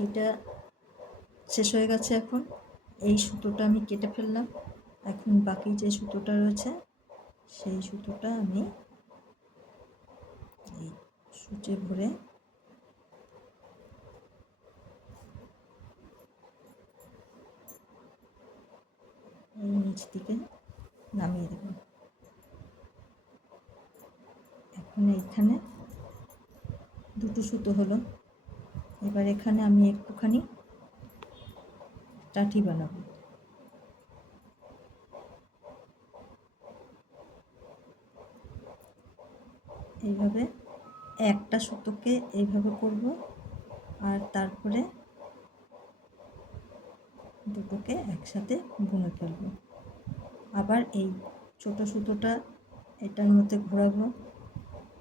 এইটা শেষ হয়ে গেছে। এখন এই সুতোটা আমি কেটে ফেললাম। এখন বাকি যে সুতোটা রয়েছে সেই সুতোটা আমি এই সূচে ভরে এই নিচ দিকে নামিয়ে দেব। এখন এইখানে দুটো সুতো হলো। এবার এখানে আমি একটুখানি টাটি বানাবো। এইভাবে একটা সুতোকে এইভাবে করব, আর তারপরে দুটোকে একসাথে বুনে ফেলব। আবার এই ছোট সুতোটা এটার মধ্যে ঘোরাবো,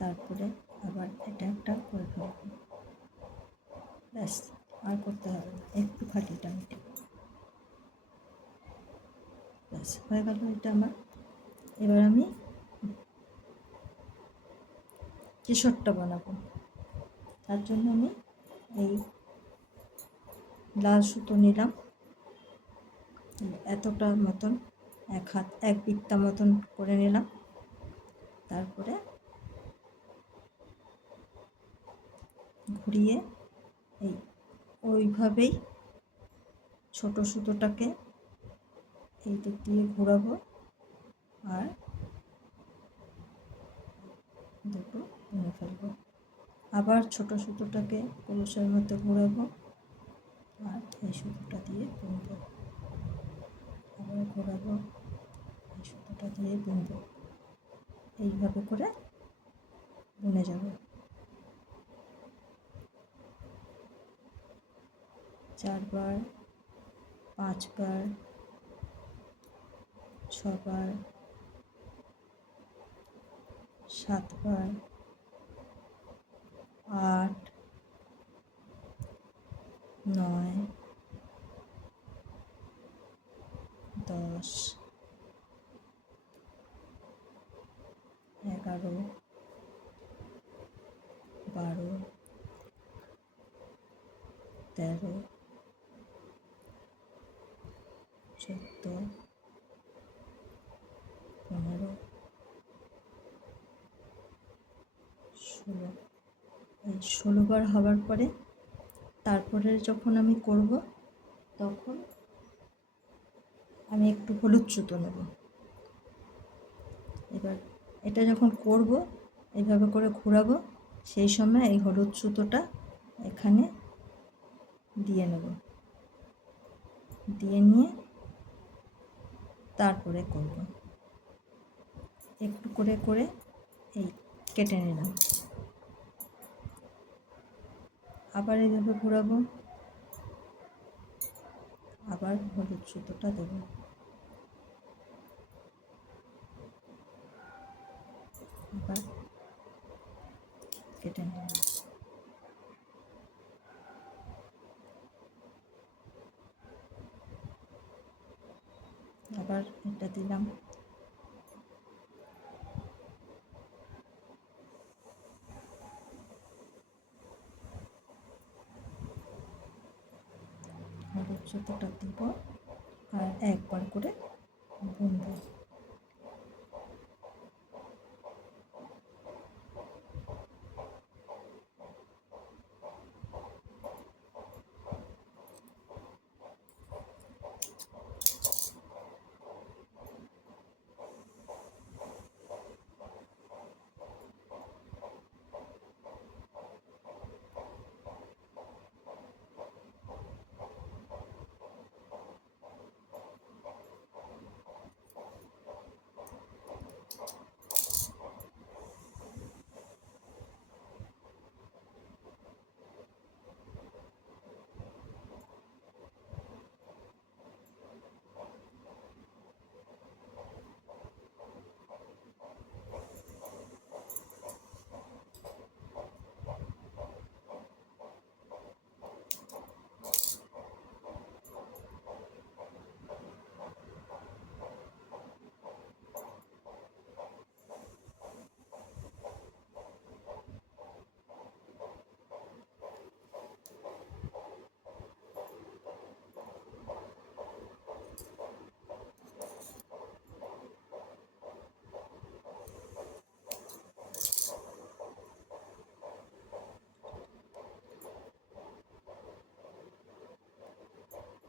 তারপরে আবার এটা একটা করে ফেলবো। ব্যাস, আর করতে হবে না, একটু খাটি টানি। ব্যাস হয়ে গেল এটা আমার। এবার আমি কেশরটা বানাবো। তার জন্য আমি এই লাল সুতো নিলাম, এতটা মতন, এক বিত্তা মতন করে নিলাম। তারপরে ঘুরিয়ে এই ওইভাবেই ছোট সুতোটাকে এই দিক দিয়ে ঘোরাবো, আর দুটো বুনে ফেলবো। আবার ছোট সুতোটাকে কলসের মধ্যে ঘোরাবো, আর এই সুতোটা দিয়ে বুনবো। আবার ঘোরাবো, এই সুতোটা দিয়ে বুনবো। এইভাবে করে বুনে যাব। 4 বার, 5 বার, 6 বার, 7 বার, 8, 9, 10, 11, 12, 13, 14, 15, 16। এই 16 বার হওয়ার পরে তারপরে যখন আমি করব তখন আমি একটু হলুদ সুতো নেব। এবার এটা যখন করব এইভাবে করে ঘোরাবো, সেই সময় এই হলুদ সুতোটা এখানে দিয়ে নেব। দিয়ে নিয়ে তারপরে করব। একটু করে করে এই কেটে নিলাম। আবার এইভাবে ঘোরাবো, আবার হলুদ সুতোটা দেব। আবার কেটে নিলাম। আবার এটা দিলাম। হলুদ সুতোটা দিব, আর একবার করে বুনবো।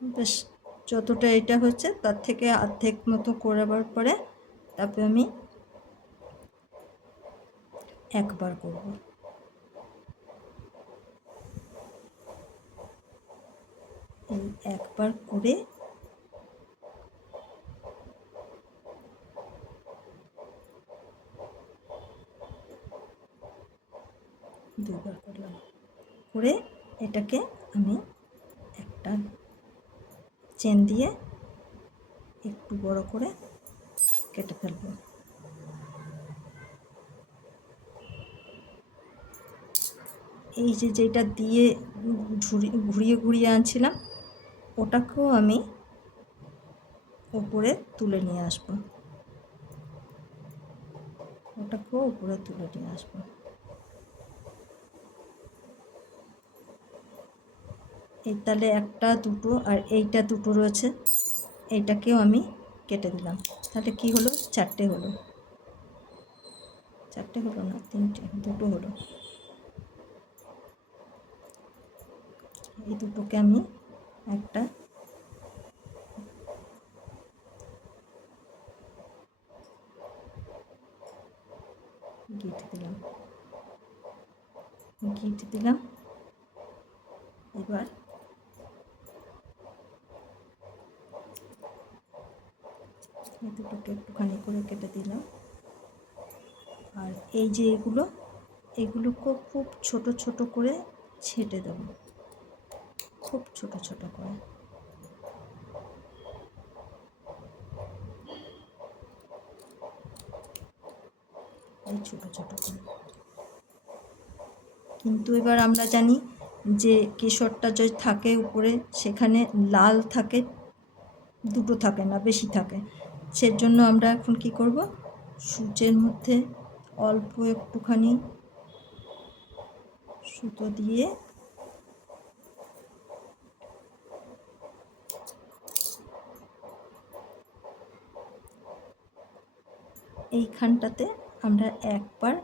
বেশ যতটা এটা হচ্ছে তার থেকে অর্ধেক মতো করাবার পরে তারপরে আমি একবার করব। এই একবার করে দুবার করলাম, করে এটাকে আমি একটা চেন দিয়ে একটু বড় করে কেটে ফেলবো। এই যে যেটা দিয়ে ঘুরিয়ে ঘুরিয়ে আনছিলাম ওটাকেও আমি উপরে তুলে নিয়ে আসবো, ওটাকেও উপরে তুলে নিয়ে আসবো। এই তাহলে একটা দুটো আর এইটা দুটো রয়েছে, এইটাকেও আমি কেটে দিলাম। তাহলে কি হলো, চারটে হলো, চারটে হলো না তিনটে, দুটো হলো। এই দুটোকে আমি একটা গিট দিলাম, গিট দিলাম। এবার এই দুটোকে একটুখানি করে কেটে দিলাম। আর এই যে এগুলোকে খুব ছোট ছোট করে ছেঁটে দেবো, খুব ছোট ছোট করে। এই ছোট ছোট করে। কিন্তু এবার আমরা জানি যে কেশরটা যদি থাকে উপরে সেখানে লাল থাকে, দুটো থাকে না, বেশি থাকে। সেজন্য আমরা এখন কি করব, সূচের মধ্যে অল্প একটুখানি সুতো দিয়ে এইখানটাতে আমরা একবার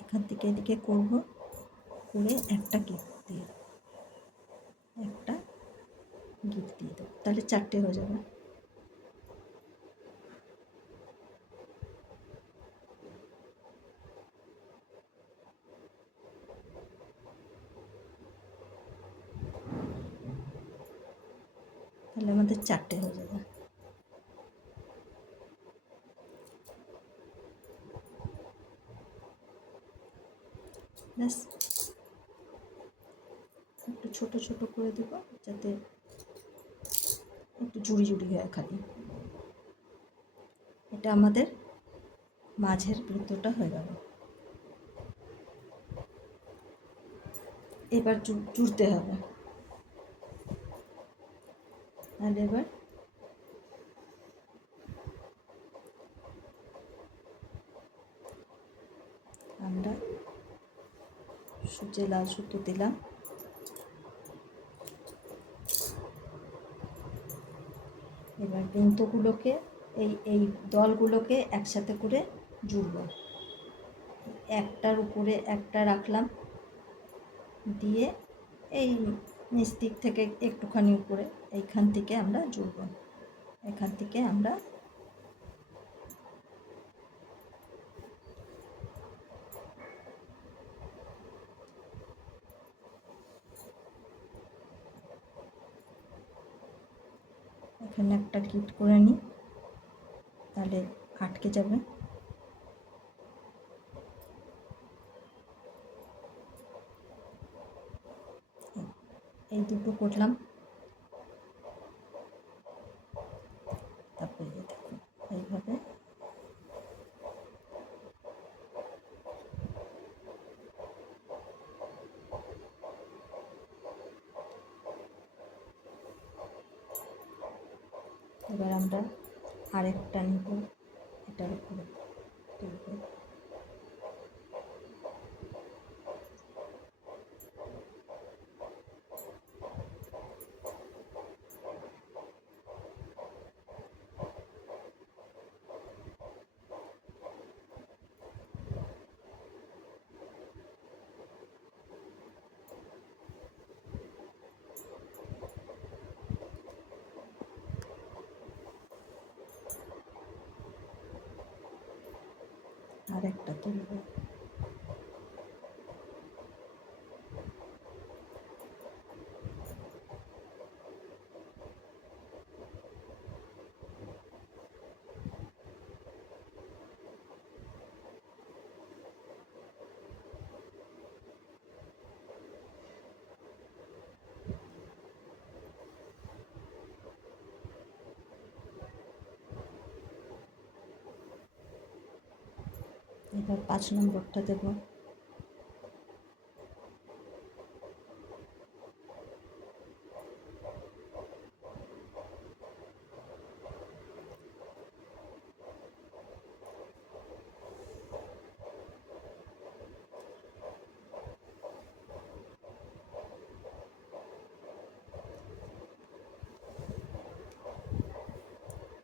এখান থেকে এদিকে করব, করে একটা গিট দিয়ে একটা গিট দিয়ে দেবো, তাহলে চারটে হয়ে যাবে। তাহলে আমাদের চারটে হয়ে যাবে। ব্যাস একটু ছোট ছোট করে দেবো যাতে একটু জুড়ি জুড়ি হয় খালি। এটা আমাদের মাঝের বৃত্তটা হয়ে গেল। এবার জুড়তে হবে। তাহলে এবার আমরা সূচে লাল সুতো দিলাম, এবার বৃন্তগুলোকে এই দলগুলোকে একসাথে করে জুড়ব। একটার উপরে একটা রাখলাম, দিয়ে এই নিচ দিক থেকে একটুখানি উপরে এইখান থেকে আমরা জুড়ব। এখান থেকে আমরা এখানে একটা গিট করে নিই, তাহলে আটকে যাবে। এই দুটো করলাম, তারপরে দেখুন এইভাবে এবার আমরা আরেকটা নিব, এটার উপরে তুলব। আর একটা তুলব। এবার 5 নম্বরটা দেব।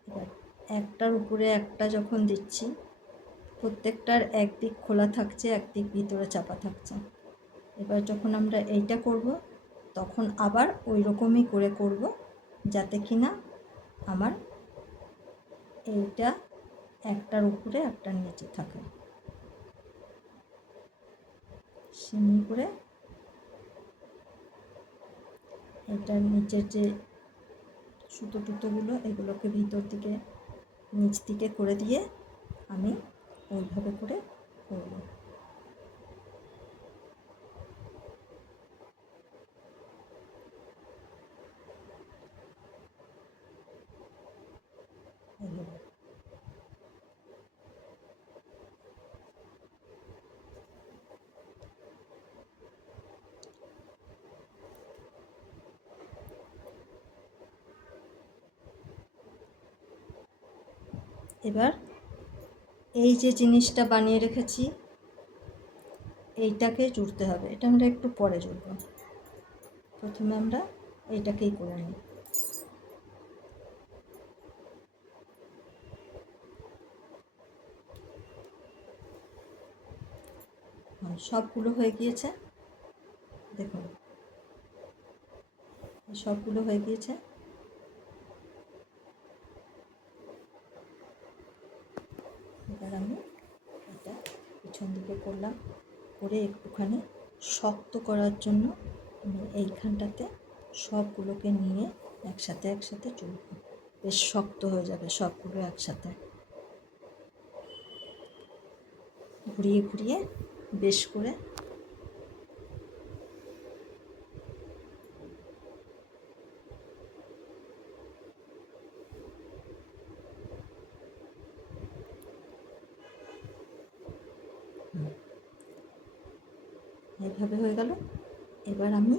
এবার একটার উপরে একটা যখন দিচ্ছি, প্রত্যেকটার একদিক খোলা থাকছে, একদিক ভিতরে চাপা থাকছে। এবার যখন আমরা এইটা করব, তখন আবার ওই রকমই করে করব, যাতে কিনা আমার এইটা একটার উপরে একটার নিচে থাকে। সিমি করে এটার নিচের যে সুতো টুতোগুলো, এগুলোকে ভিতর দিকে নিচ দিকে করে দিয়ে আমি ওইভাবে করে করব। এইভাবে এবার এই যে জিনিসটা বানিয়ে রেখেছি, এইটাকে জুড়তে হবে। এটা আমরা একটু পরে জুড়ব, প্রথমে আমরা এইটাকেই করে নিই। সবগুলো হয়ে গিয়েছে, দেখুন সবগুলো হয়ে গিয়েছে। এবার আমি এটা পিছন দিকে করলাম, করে একটুখানি শক্ত করার জন্য আমি এইখানটাতে সবগুলোকে নিয়ে একসাথে একসাথে চুলব। বেশ শক্ত হয়ে যাবে সবগুলো একসাথে। ঘুরিয়ে ঘুরিয়ে বেশ করে এইভাবে হয়ে গেল। এবার আমি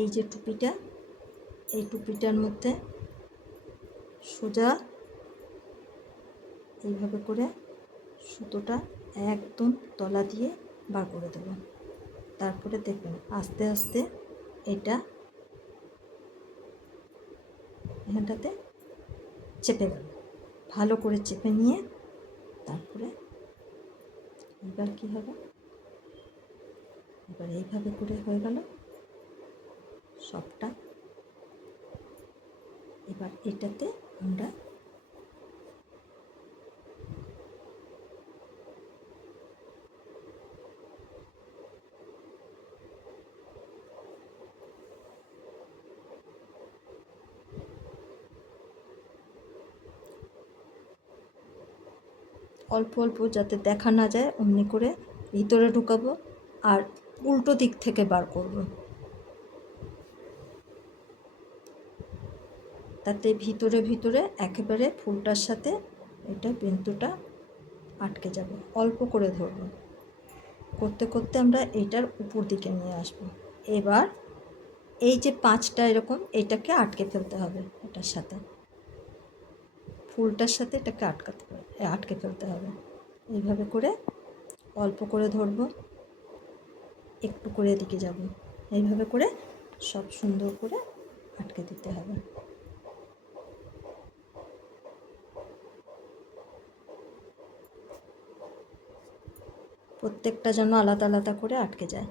এই যে টুপিটা, এই টুপিটার মধ্যে সোজা এইভাবে করে সুতোটা একদম তলা দিয়ে বার করে দেব। তারপরে দেখবেন আস্তে আস্তে এটা এখানটাতে চেপে গেল। ভালো করে চেপে নিয়ে তারপরে এবার কী হবে, এবার এইভাবে করে হয়ে গেল সবটা। এবার এটাতে আমরা অল্প অল্প, যাতে দেখা না যায় অমনি করে ভিতরে ঢুকাবো আর উল্টো দিক থেকে বার করব, তাতে ভিতরে ভিতরে একেবারে ফুলটার সাথে এটা বিন্দুটা আটকে যাবে। অল্প করে ধরব, করতে করতে আমরা এইটার উপর দিকে নিয়ে আসব। এবার এই যে 5টা এরকম, এটাকে আটকে ফেলতে হবে, এটার সাথে ফুলটার সাথে এটাকে আটকে ফেলতে হবে। এইভাবে করে অল্প করে ধরব, একটু করে এদিকে যাব, এইভাবে করে সব সুন্দর করে আটকে দিতে হবে। প্রত্যেকটা যেন আলাদা আলাদা করে আটকে যায়।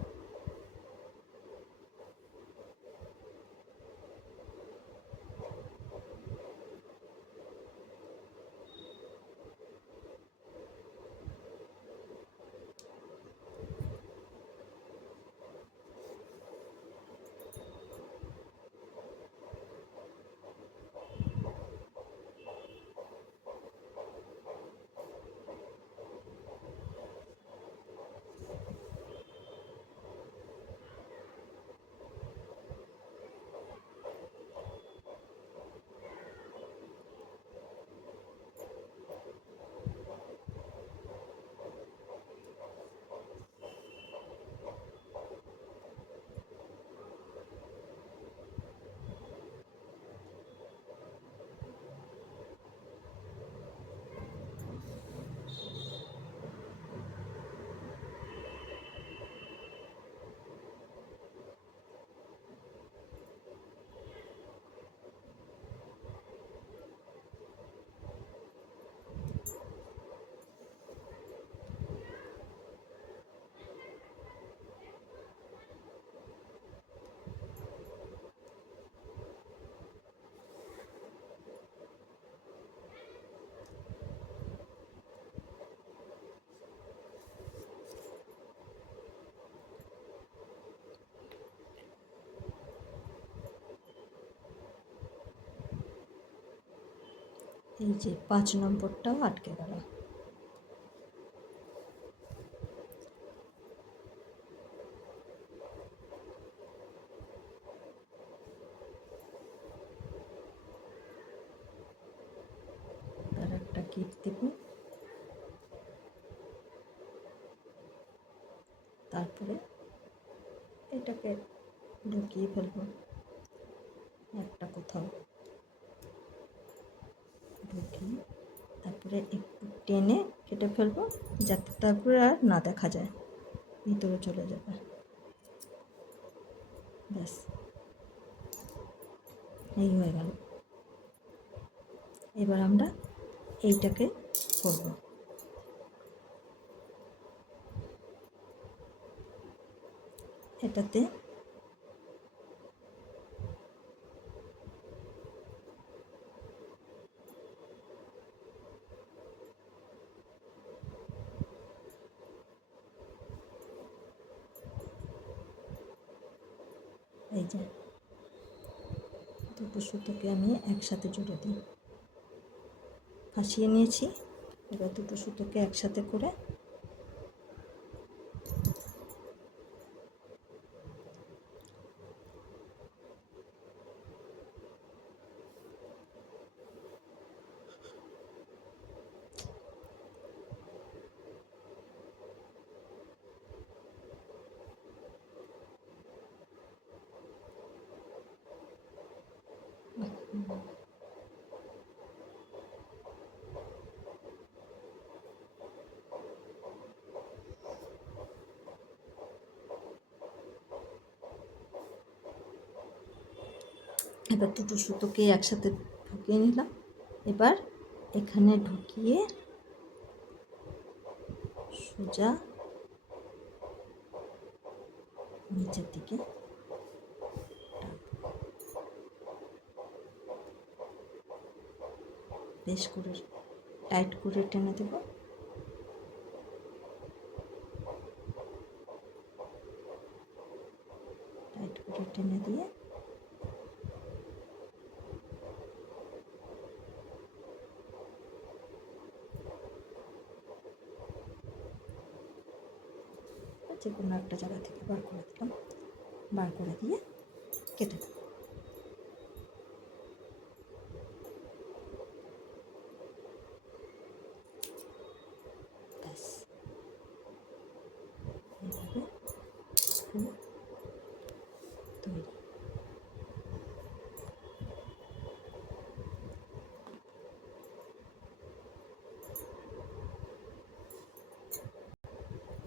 এই যে 5 নম্বরটাও আটকে গেল। তার একটা কিট দেব, তারপরে এটাকে ঢুকিয়ে ফেলবো একটা কোথাও, ঢুকিয়ে তারপরে একটু টেনে কেটে ফেলবো যাতে তারপরে আর না দেখা যায়, ভিতরে চলে যাবে। ব্যাস, এই হয়ে গেল। এবার আমরা এইটাকে করব। এটাতে এই যে দুটো সুতোকে আমি একসাথে জুড়ে দিই, ফাঁসিয়ে নিয়েছি। এবার দুটো সুতোকে একসাথে করে এবার দুটো সুতোকে একসাথে ঢুকিয়ে নিলাম। এবার এখানে ঢুকিয়ে সোজা নিচের দিকে বেশ করে টাইট করে টেনে দেব। টাইট করে টেনে দিয়ে যে কোনো একটা জায়গা থেকে বার করে দিলাম, বার করে দিয়ে কেটে দেব। ব্যাস, এইভাবে ফুল তৈরি।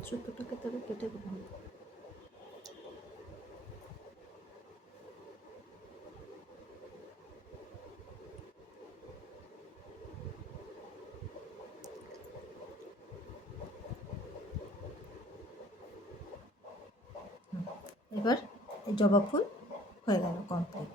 সুতোটাকে তবে কেটে দেবো। এবার এই জবা ফুল হয়ে গেল কমপ্লিট।